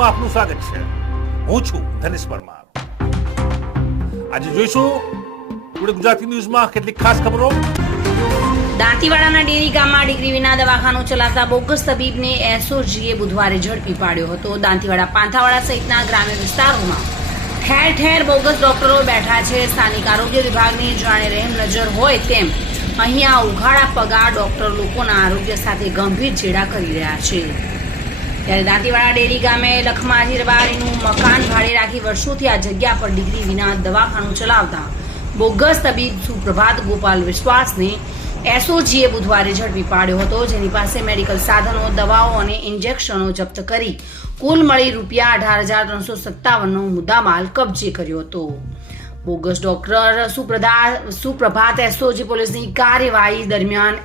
ન્યૂઝમાં આપનું સ્વાગત છે. હું છું ધનેશ પરમાર. આજે જોઈશું ટુડે ગુજરાતી ન્યૂઝમાં કેટલીક ખાસ ખબરો. દાંતીવાડાના ડેરી ગામમાં ડિગ્રી વિના દવાખાનું ચલાવતા બોગસ તબીબને એસઓજીએ બુધવારે ઝડપી પાડ્યો હતો. દાંતીવાડા પાંથાવાડા સહિતના ગ્રામ્ય વિસ્તારોમાં ઠેર ઠેર બોગસ ડોક્ટરો બેઠા છે. સ્થાનિક આરોગ્ય વિભાગની જાણે રહેમ નજર હોય તેમ અહીંયા ઉઘાડા પગાર ડોક્ટર લોકોના આરોગ્ય સાથે ગંભીર ચેડા કરી રહ્યા છે. ત્યારે દાંતીવાડા ડેરી ગામે લખમાજી રબારીનું મકાન ભાડે રાખી વર્ષોથી આ જગ્યા પર ડિગ્રી વિના દવાખાનું ચલાવતા બોગસ તબીબ સુપ્રભાત ગોપાલ વિશ્વાસને એસઓજીએ બુધવારે ઝડપી પાડ્યો હતો, જેની પાસે મેડિકલ સાધનો, દવાઓ અને ઇન્જેક્શનો જપ્ત કરી કુલ મળી ₹18,357નો મુદ્દામાલ કબજે કર્યો હતો. બોગસ ડોક્ટર સુપ્રભાત એસઓજી પોલીસની કાર્યવાહી દરમિયાન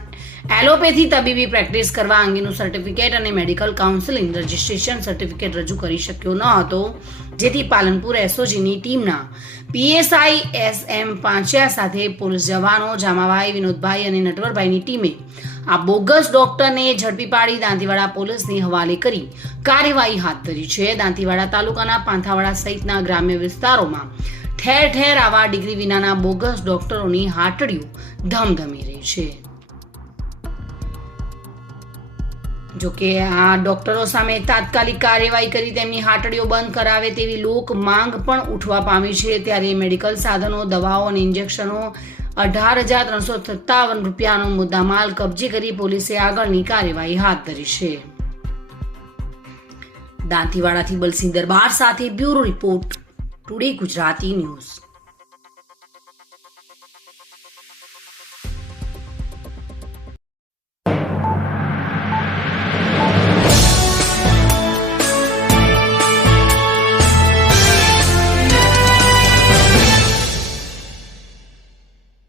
એલોપેથી તબીબી પ્રેક્ટિસ કરવા અંગેનું સર્ટિફિકેટ અને મેડિકલ કાઉન્સિલિંગ રજિસ્ટ્રેશન સર્ટિફિકેટ રજૂ કરી શક્યો ન હતો, જેથી પાલનપુર એસઓજીની ટીમના પીએસઆઈ SM પાંચિયા સાથે પોલીસ જવાનો જામાભાઈ, વિનોદભાઈ અને નટવરભાઈની ટીમે આ બોગસ ડોક્ટરને ઝડપી પાડી દાંતીવાડા પોલીસને હવાલે કરી કાર્યવાહી હાથ ધરી છે. દાંતીવાડા તાલુકાના પાંથાવાડા સહિતના ગ્રામ્ય વિસ્તારોમાં ઠેર ઠેર આવા ડિગ્રી વિનાના બોગસ ડોક્ટરોની હાટડીઓ ધમધમી રહી છે. જોકે આ ડોક્ટરો સામે તાત્કાલિક કાર્યવાહી કરી તેમની હાટડીઓ બંધ કરાવે તેવી લોક માંગ પણ ઉઠવા પામી છે. ત્યારે મેડિકલ સાધનો, દવાઓ અને ઇન્જેક્શનો ₹18,357નો મુદ્દામાલ કબજે કરી પોલીસે આગળની કાર્યવાહી હાથ ધરી છે. દાંતીવાડાથી બલસિંહ દરબાર સાથે bureau report, today Gujarati news.